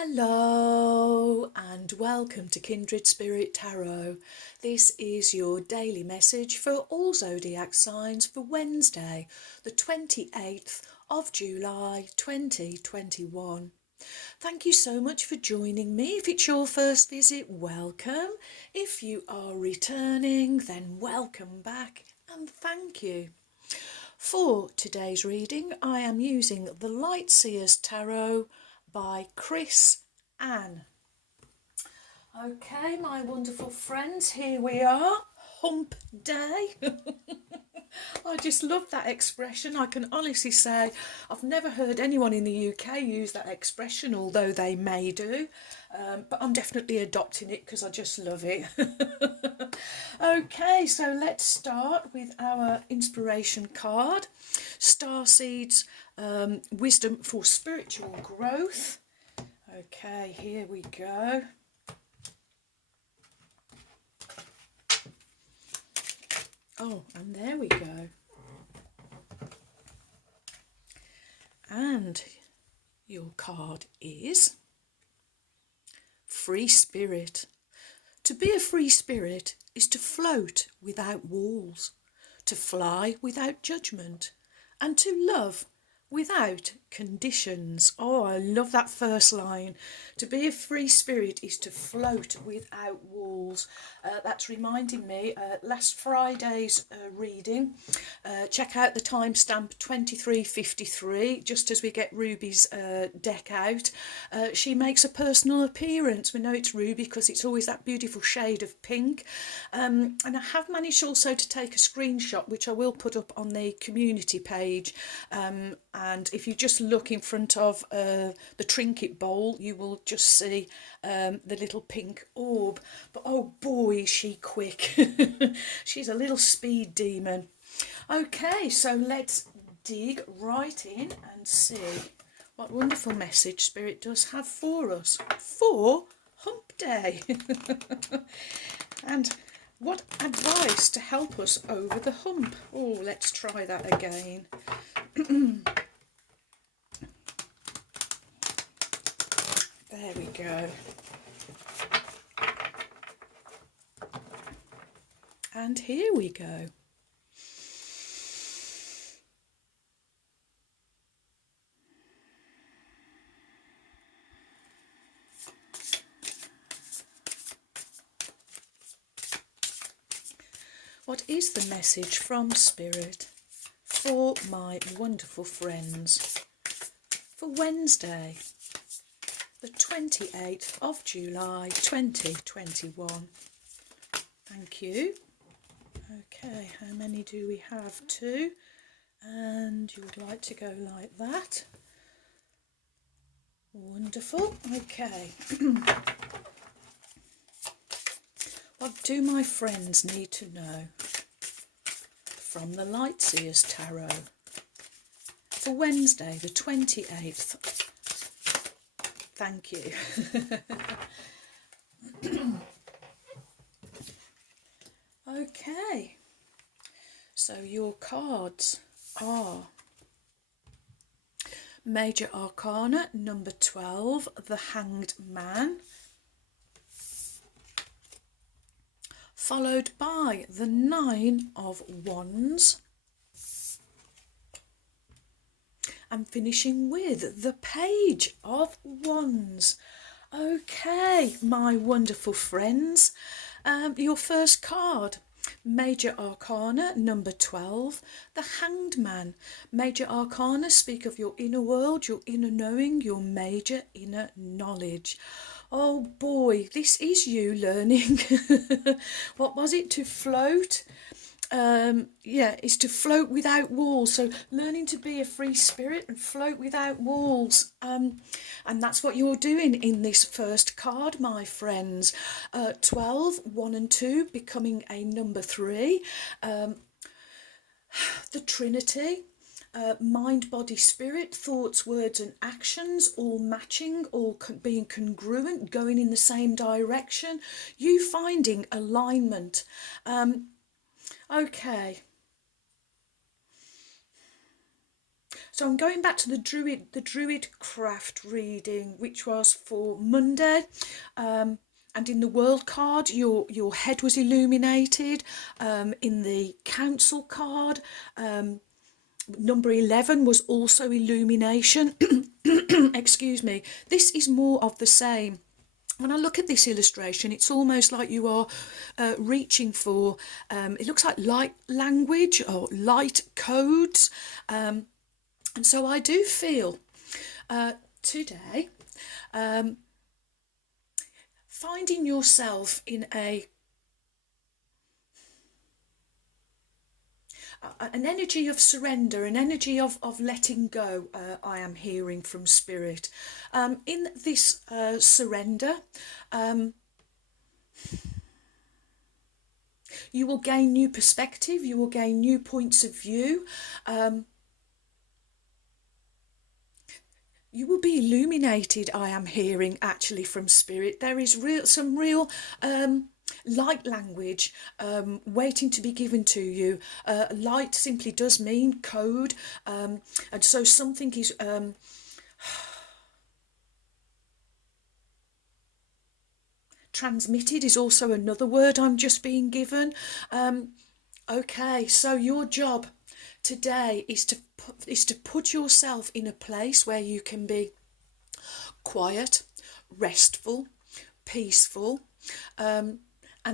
Hello and welcome to Kindred Spirit Tarot. This is your daily message for all zodiac signs for Wednesday, the 28th of July 2021. Thank you so much for joining me. If it's your first visit, welcome. If you are returning, then welcome back and thank you. For today's reading, I am using the Lightseers Tarot by Chris Ann. Okay, my wonderful friends, here we are, hump day. I just love that expression. I can honestly say I've never heard anyone in the UK use that expression, although they may do, but I'm definitely adopting it because I just love it. Okay, so let's start with our inspiration card. Starseeds, wisdom for spiritual growth. Okay, here we go. Oh, and there we go. And your card is Free Spirit. To be a free spirit is to float without walls, to fly without judgment, and to love without conditions. Oh, I love that first line. To be a free spirit is to float without walls. That's reminding me, last Friday's reading, check out the timestamp 23:53, just as we get Ruby's deck out. She makes a personal appearance. We know it's Ruby because it's always that beautiful shade of pink. And I have managed also to take a screenshot, which I will put up on the community page. And if you just look in front of the trinket bowl, you will just see the little pink orb. But oh boy, is she quick. She's a little speed demon. Okay, so let's dig right in and see what wonderful message Spirit does have for us for Hump Day. And what advice to help us over the hump. Oh, let's try that again. There we go. And here we go. What is the message from Spirit for my wonderful friends for Wednesday, the 28th of July 2021? Thank you. Okay, how many do we have? 2. And you would like to go like that. Wonderful. Okay. What do my friends need to know from the Lightseers Tarot for Wednesday, the 28th? Thank you. Okay, so your cards are Major Arcana number 12, the Hanged Man, followed by the 9 of Wands, and finishing with the Page of Wands. Okay, my wonderful friends, your first card, Major Arcana number 12, the Hanged Man. Major Arcana speak of your inner world, your inner knowing, your major inner knowledge. Oh boy, this is you learning. What was it? To float? Is to float without walls. So learning to be a free spirit and float without walls. And that's what you're doing in this first card, my friends. 12, 1 and 2, becoming a number 3. The Trinity. Mind, body, spirit, thoughts, words and actions, all matching, all being congruent, going in the same direction, you finding alignment. Okay, So I'm going back to the Druid craft reading, which was for Monday. And in the world card, your head was illuminated. In the council card, number 11 was also illumination. Excuse me. This is more of the same. When I look at this illustration, it's almost like you are reaching for, it looks like light language or light codes. And so I do feel today finding yourself in an energy of surrender, an energy of letting go, I am hearing from Spirit. In this surrender, you will gain new perspective, you will gain new points of view. You will be illuminated, I am hearing, actually, from Spirit. There is some real light language waiting to be given to you. Light simply does mean code, and so something is transmitted is also another word I'm just being given. Okay, so your job today is to put yourself in a place where you can be quiet, restful, peaceful, and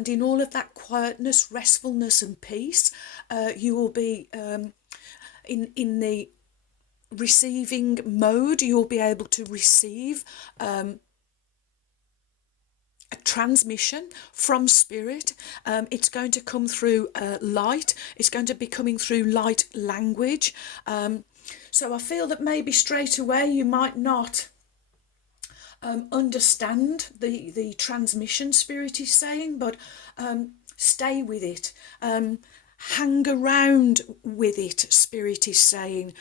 in all of that quietness, restfulness and peace, you will be in the receiving mode. You'll be able to receive a transmission from Spirit. It's going to come through light. It's going to be coming through light language. So I feel that maybe straight away you might not understand the transmission Spirit is saying, but stay with it. Hang around with it, Spirit is saying,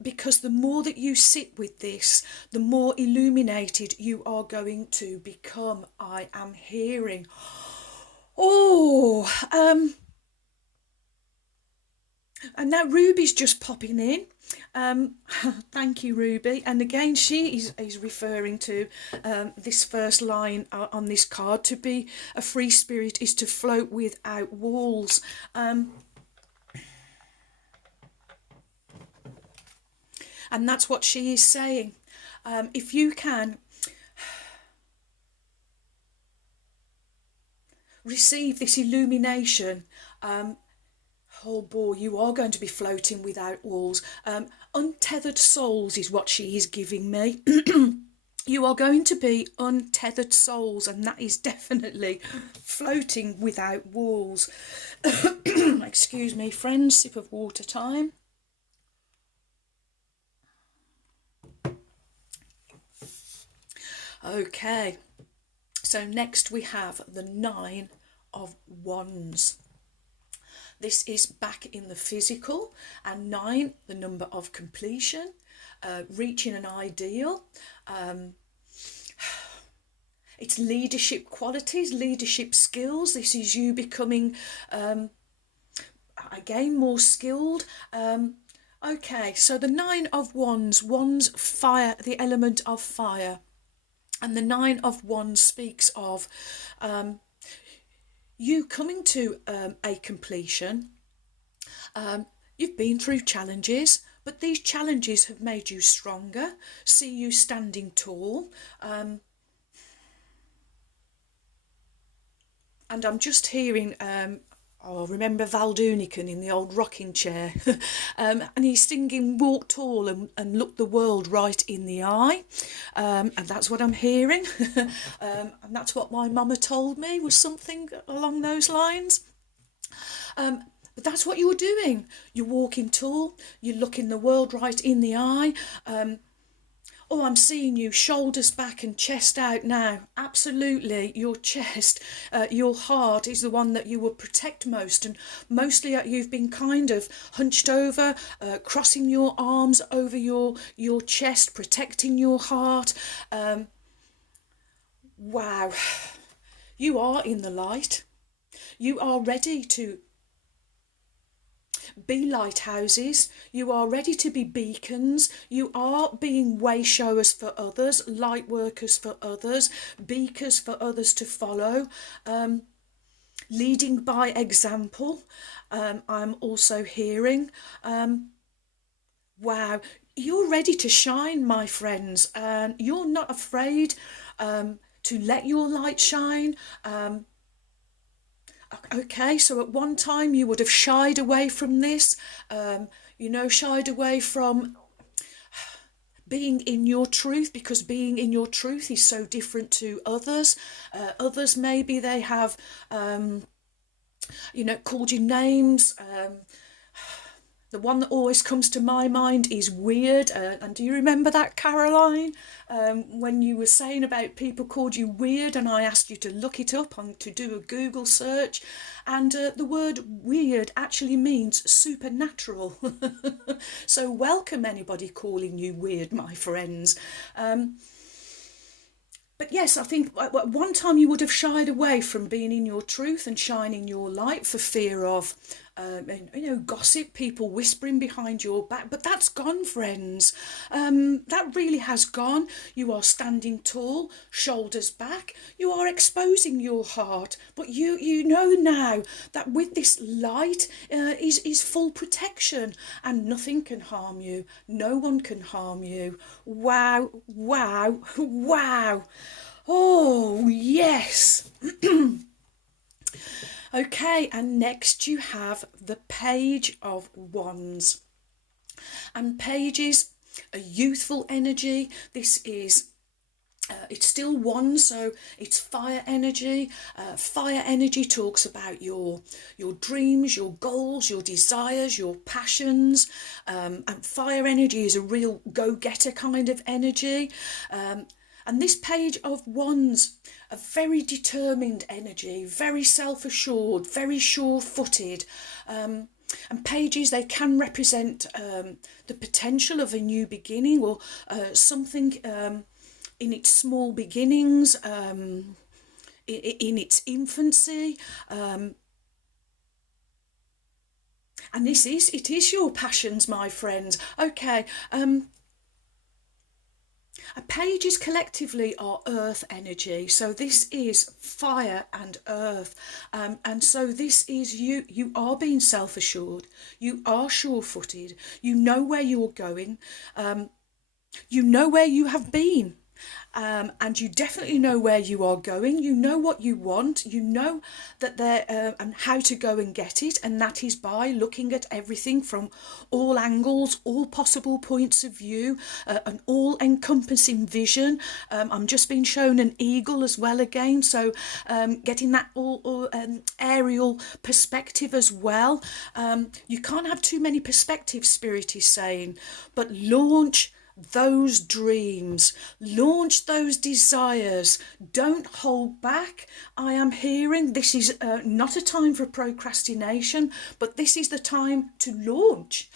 because the more that you sit with this, the more illuminated you are going to become, I am hearing. Oh, and now Ruby's just popping in. Thank you, Ruby. And again, she is referring to this first line on this card. To be a free spirit is to float without walls. And that's what she is saying. If you can receive this illumination, oh boy, you are going to be floating without walls. Untethered souls is what she is giving me. You are going to be untethered souls, and that is definitely floating without walls. Excuse me, friends, sip of water time. Okay, so next we have the 9 of Wands. This is back in the physical, and 9, the number of completion, reaching an ideal. It's leadership qualities, leadership skills. This is you becoming, again, more skilled. Okay, so the 9 of Wands, fire, the element of fire. And the 9 of Wands speaks of you coming to a completion. You've been through challenges, but these challenges have made you stronger. See you standing tall. And I'm just hearing, remember Val Doonican in the old rocking chair? And he's singing Walk Tall and Look the World Right in the Eye. And that's what I'm hearing. And that's what my mama told me, was something along those lines. But that's what you're doing. You're walking tall. You're looking the world right in the eye. Oh, I'm seeing you shoulders back and chest out now. Absolutely, your chest, your heart is the one that you will protect most. And mostly you've been kind of hunched over, crossing your arms over your chest, protecting your heart. Wow, you are in the light. You are ready to be lighthouses. You are ready to be beacons. You are being way showers for others, light workers for others, beacons for others to follow, leading by example. I'm also hearing, wow, you're ready to shine, my friends, and you're not afraid to let your light shine. Okay, so at one time you would have shied away from this, shied away from being in your truth, because being in your truth is so different to others. Others, maybe they have, called you names. The one that always comes to my mind is weird. And do you remember that, Caroline? When you were saying about people called you weird, and I asked you to look it up, to do a Google search. And the word weird actually means supernatural. So welcome anybody calling you weird, my friends. But yes, I think at one time you would have shied away from being in your truth and shining your light for fear of, gossip, people whispering behind your back. But that's gone, friends. That really has gone. You are standing tall, shoulders back. You are exposing your heart. But you know now that with this light is full protection, and nothing can harm you. No one can harm you. Wow, wow, wow. Oh, yes. Okay, and next you have the Page of Wands. And pages, a youthful energy. This is, it's still wands, so it's fire energy. Fire energy talks about your dreams, your goals, your desires, your passions. And fire energy is a real go-getter kind of energy. And this Page of Wands, a very determined energy, very self-assured, very sure-footed. And pages, they can represent the potential of a new beginning, or something in its small beginnings, in its infancy. And it is your passions, my friends. Okay. Pages collectively are earth energy, so this is fire and earth, and so this is you are being self-assured, you are sure-footed, you know where you're going, you know where you have been, and you definitely know where you are going. You know what you want, you know that there and how to go and get it, and that is by looking at everything from all angles, all possible points of view, an all-encompassing vision. I'm just being shown an eagle as well again, so getting that all aerial perspective as well. You can't have too many perspectives, Spirit is saying, but launch those dreams, launch those desires, don't hold back. I am hearing this is not a time for procrastination, but this is the time to launch.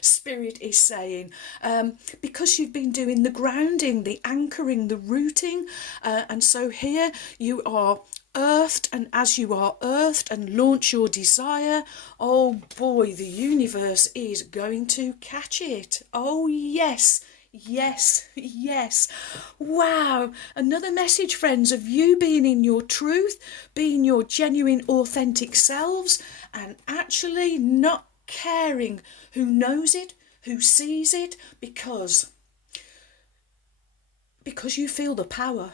Spirit is saying, because you've been doing the grounding, the anchoring, the rooting, and so here you are earthed, and as you are earthed and launch your desire, oh boy, the universe is going to catch it. Oh yes, yes, yes. Wow, another message, friends, of you being in your truth, being your genuine authentic selves, and actually not caring who knows it, who sees it, because you feel the power.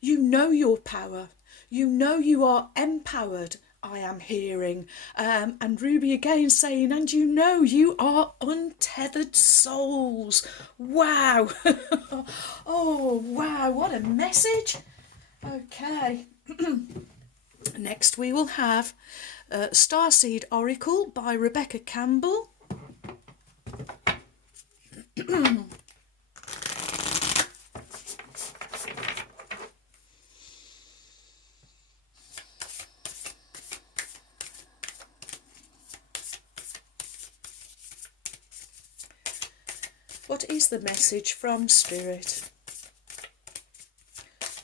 You know your power. You know you are empowered, I am hearing. And Ruby again saying, and you know you are untethered souls. Wow. Oh, wow, what a message. Okay. Next we will have Starseed Oracle by Rebecca Campbell. What is the message from Spirit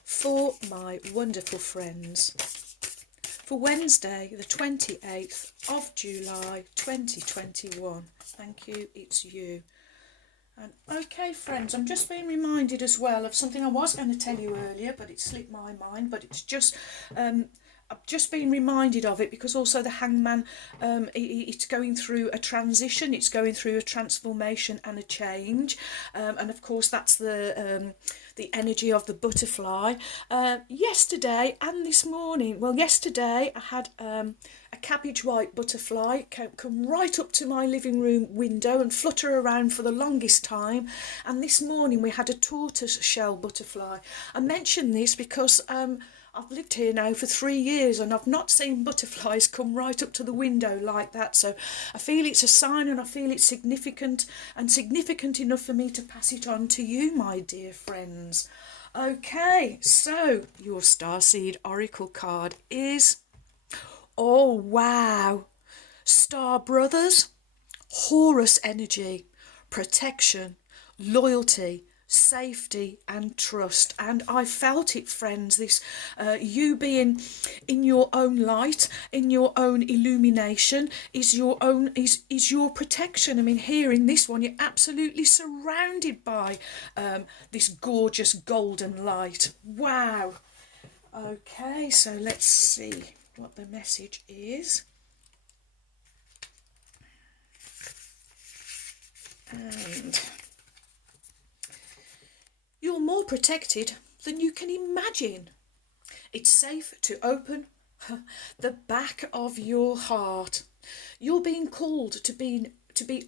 for my wonderful friends? for Wednesday, the 28th of July 2021. Thank you, it's you. And okay, friends, I'm just being reminded as well of something I was going to tell you earlier, but it slipped my mind. But it's just, I've just been reminded of it because also the Hangman, it's going through a transition, it's going through a transformation and a change, and of course that's the energy of the butterfly. Yesterday and this morning, well, yesterday I had a cabbage white butterfly come right up to my living room window and flutter around for the longest time, and this morning we had a tortoise shell butterfly. I mention this because I've lived here now for 3 years and I've not seen butterflies come right up to the window like that, so I feel it's a sign and I feel it's significant, and significant enough for me to pass it on to you, my dear friends. Okay, so your Starseed Oracle card is, oh wow, Star Brothers, Horus energy, protection, loyalty, safety and trust. And I felt it, friends, this you being in your own light, in your own illumination, is your own is your protection. I mean, here in this one you're absolutely surrounded by this gorgeous golden light. Wow. Okay, so let's see what the message is. And you're more protected than you can imagine. It's safe to open the back of your heart. You're being called to be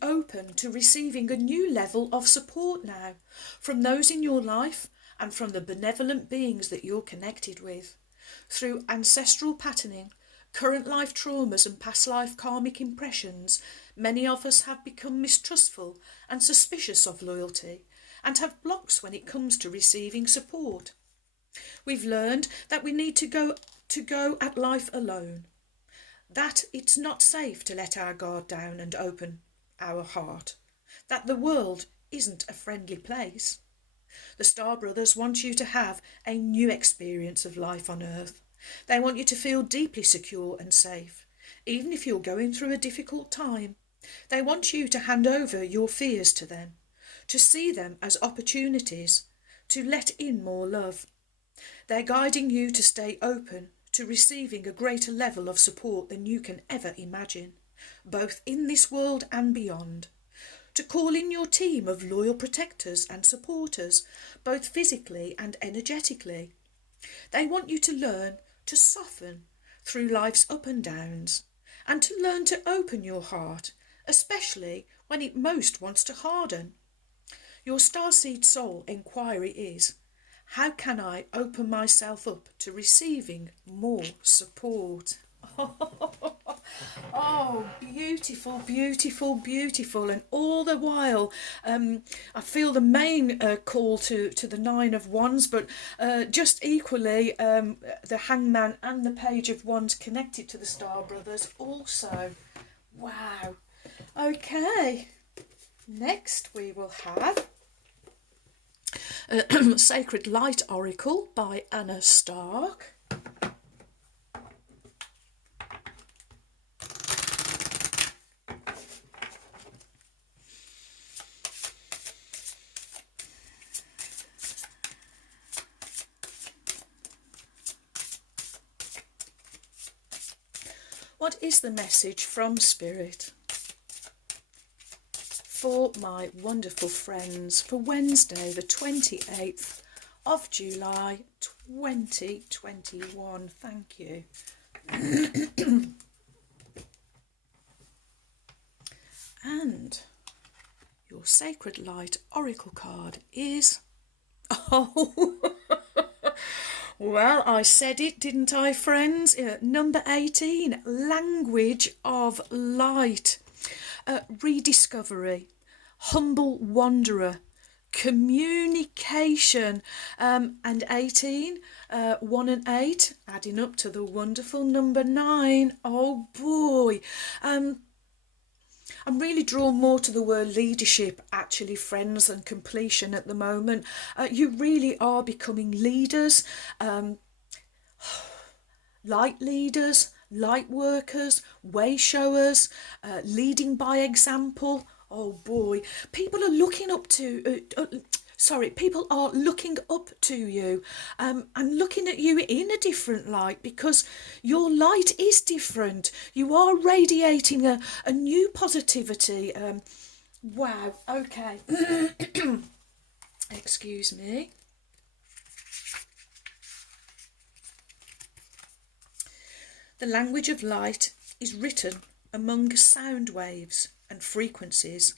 open to receiving a new level of support now from those in your life and from the benevolent beings that you're connected with. Through ancestral patterning, current life traumas and past life karmic impressions, many of us have become mistrustful and suspicious of loyalty and have blocks when it comes to receiving support. We've learned that we need to go at life alone, that it's not safe to let our guard down and open our heart, that the world isn't a friendly place. The Star Brothers want you to have a new experience of life on Earth. They want you to feel deeply secure and safe, even if you're going through a difficult time. They want you to hand over your fears to them, to see them as opportunities, to let in more love. They're guiding you to stay open to receiving a greater level of support than you can ever imagine, both in this world and beyond. To call in your team of loyal protectors and supporters, both physically and energetically. They want you to learn to soften through life's up and downs, and to learn to open your heart, especially when it most wants to harden. Your starseed soul inquiry is, how can I open myself up to receiving more support? Oh, beautiful, beautiful, beautiful. And all the while, I feel the main call to the Nine of Wands, but just equally the Hangman and the Page of Wands connected to the Star Brothers also. Wow. Okay. Next we will have Sacred Light Oracle by Anna Stark. What is the message from Spirit for my wonderful friends for Wednesday, the 28th of July 2021? Thank you. And your Sacred Light Oracle card is... Oh, well, I said it, didn't I, friends? Number 18, Language of Light. Rediscovery, humble wanderer, communication, and 18, 1 and 8, adding up to the wonderful number 9. Oh boy, I'm really drawn more to the word leadership, actually, friends, than completion at the moment. You really are becoming leaders. light leaders, light workers, way showers, leading by example. Oh boy, people are looking up to. People are looking up to you and looking at you in a different light because your light is different. You are radiating a new positivity. Wow, okay. Excuse me. The language of light is written among sound waves and frequencies.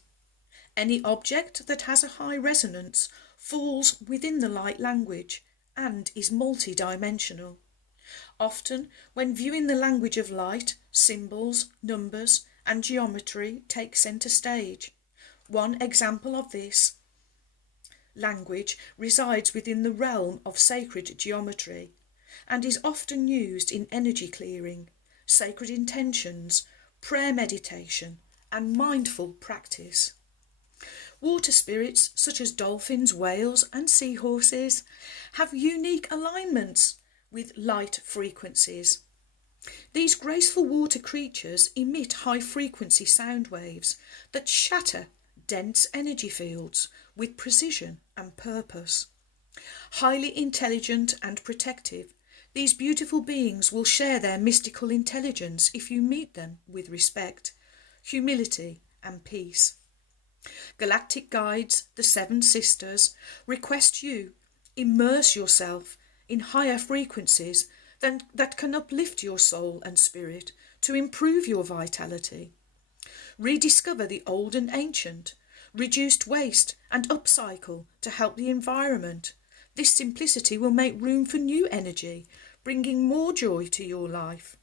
Any object that has a high resonance falls within the light language and is multidimensional. Often, when viewing the language of light, symbols, numbers, and geometry take centre stage. One example of this language resides within the realm of sacred geometry and is often used in energy clearing, sacred intentions, prayer meditation, and mindful practice. Water spirits such as dolphins, whales, and seahorses have unique alignments with light frequencies. These graceful water creatures emit high-frequency sound waves that shatter dense energy fields with precision and purpose. Highly intelligent and protective, these beautiful beings will share their mystical intelligence if you meet them with respect, humility, and peace. Galactic guides, the Seven Sisters, request you immerse yourself in higher frequencies that can uplift your soul and spirit to improve your vitality. Rediscover the old and ancient, reduced waste and upcycle to help the environment. This simplicity will make room for new energy, bringing more joy to your life.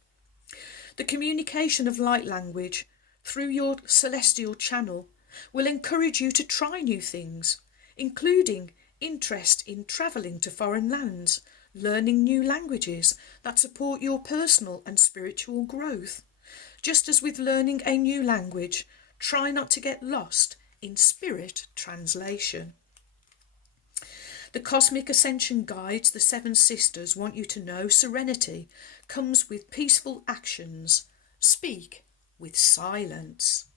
The communication of light language through your celestial channel will encourage you to try new things, including interest in travelling to foreign lands, learning new languages that support your personal and spiritual growth. Just as with learning a new language, try not to get lost in spirit translation. The Cosmic Ascension Guides, the Seven Sisters, want you to know serenity comes with peaceful actions. Speak with silence.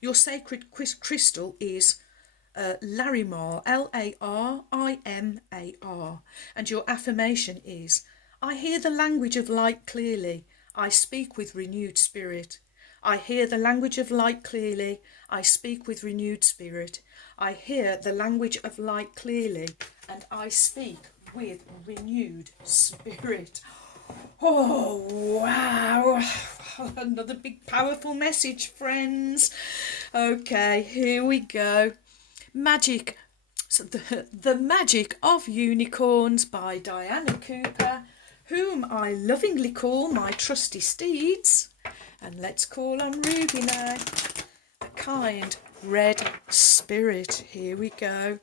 Your sacred crystal is Larimar, Larimar, and your affirmation is, I hear the language of light clearly. I speak with renewed spirit. I hear the language of light clearly. I speak with renewed spirit. I hear the language of light clearly, and I speak with renewed spirit. Oh, wow. Another big powerful message, friends. Okay, here we go. Magic. So the Magic of Unicorns by Diana Cooper, whom I lovingly call my trusty steeds. And let's call on Ruby now. The kind red spirit. Here we go.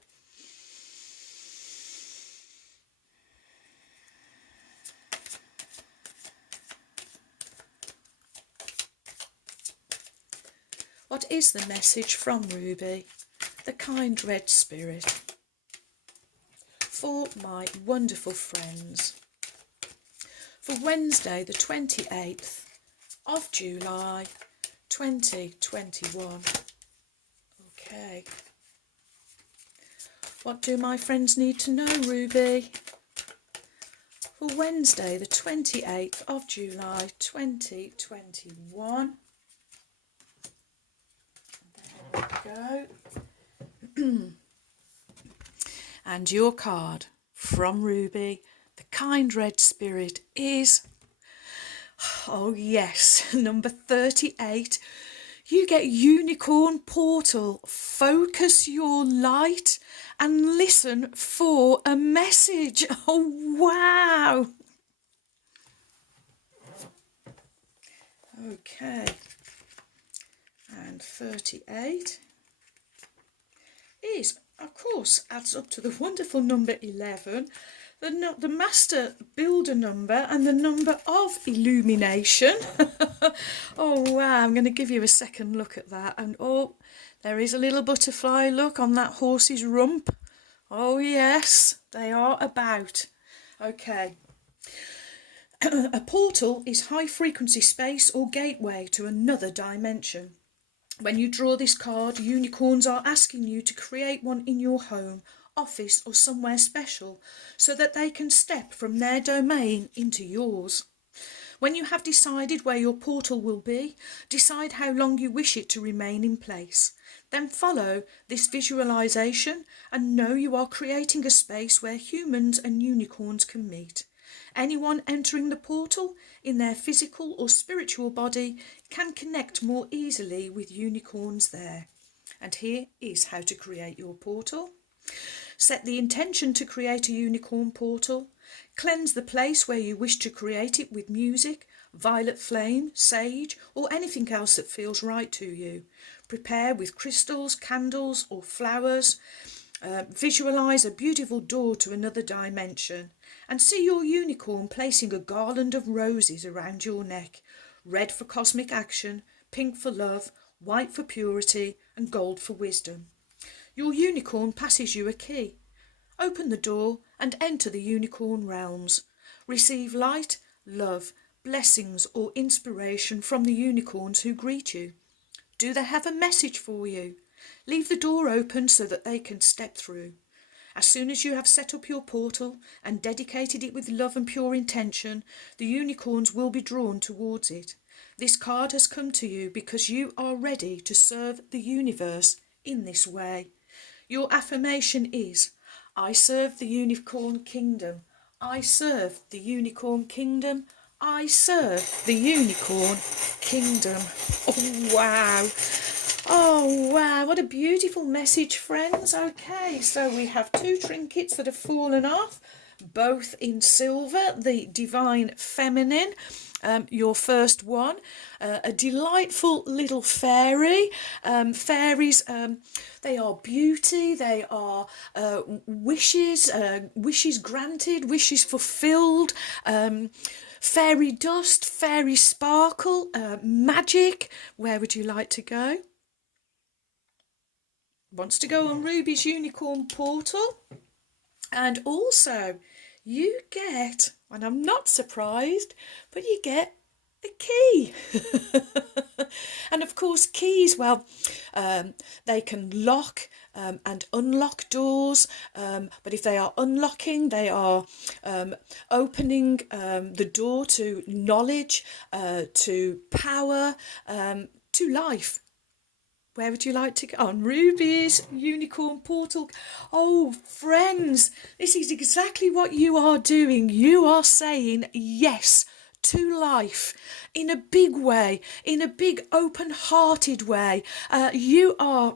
What is the message from Ruby, the kind red spirit, for my wonderful friends, for Wednesday the 28th of July 2021. Okay. What do my friends need to know, Ruby? For Wednesday the 28th of July 2021. There we go. And your card from Ruby, the kind red spirit, is, oh yes, number 38. You get Unicorn Portal. Focus your light and listen for a message. Oh, wow. Okay. And 38 is, of course, adds up to the wonderful number 11, the master builder number and the number of illumination. Oh wow, I'm going to give you a second look at that. And oh, there is a little butterfly look on that horse's rump. Oh yes, they are about. Okay. A portal is high frequency space or gateway to another dimension. When you draw this card, unicorns are asking you to create one in your home, office or somewhere special so that they can step from their domain into yours. When you have decided where your portal will be, decide how long you wish it to remain in place. Then follow this visualization and know you are creating a space where humans and unicorns can meet. Anyone entering the portal in their physical or spiritual body can connect more easily with unicorns there. And here is how to create your portal. Set the intention to create a unicorn portal. Cleanse the place where you wish to create it with music, violet flame, sage, or anything else that feels right to you. Prepare with crystals, candles, or flowers. Visualize a beautiful door to another dimension and see your unicorn placing a garland of roses around your neck. Red for cosmic action, pink for love, white for purity, and gold for wisdom. Your unicorn passes you a key. Open the door and enter the unicorn realms. Receive light, love, blessings or inspiration from the unicorns who greet you. Do they have a message for you? Leave the door open so that they can step through. As soon as you have set up your portal and dedicated it with love and pure intention, the unicorns will be drawn towards it. This card has come to you because you are ready to serve the universe in this way. Your affirmation is, I serve the unicorn kingdom. I serve the unicorn kingdom. I serve the unicorn kingdom. Oh, wow. Oh, wow. What a beautiful message, friends. Okay, so we have 2 trinkets that have fallen off, both in silver, the divine feminine. Your first one, a delightful little fairy. Fairies, they are beauty, they are wishes, wishes granted, wishes fulfilled, fairy dust, fairy sparkle, magic. Where would you like to go? Wants to go on Ruby's unicorn portal. And also, you get, and I'm not surprised, but you get a key. And of course, keys, well, they can lock and unlock doors, but if they are unlocking, they are opening the door to knowledge, to power, to life. Where would you like to go? On Ruby's unicorn portal. Oh, friends, this is exactly what you are doing. You are saying yes to life in a big way, in a big open-hearted way. You are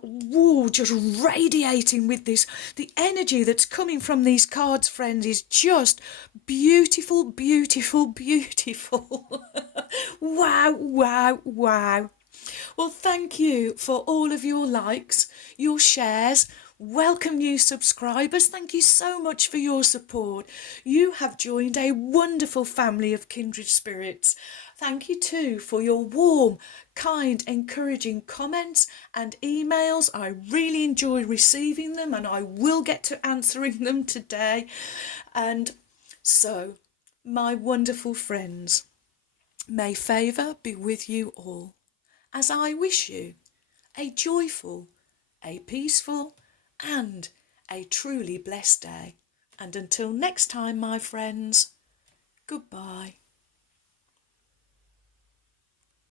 just radiating with this. The energy that's coming from these cards, friends, is just beautiful, beautiful, beautiful. Wow, wow, wow. Well, thank you for all of your likes, your shares. Welcome new subscribers. Thank you so much for your support. You have joined a wonderful family of kindred spirits. Thank you too for your warm, kind, encouraging comments and emails. I really enjoy receiving them and I will get to answering them today. And so, my wonderful friends, may favour be with you all, as I wish you a joyful, a peaceful, and a truly blessed day. And until next time, my friends, goodbye.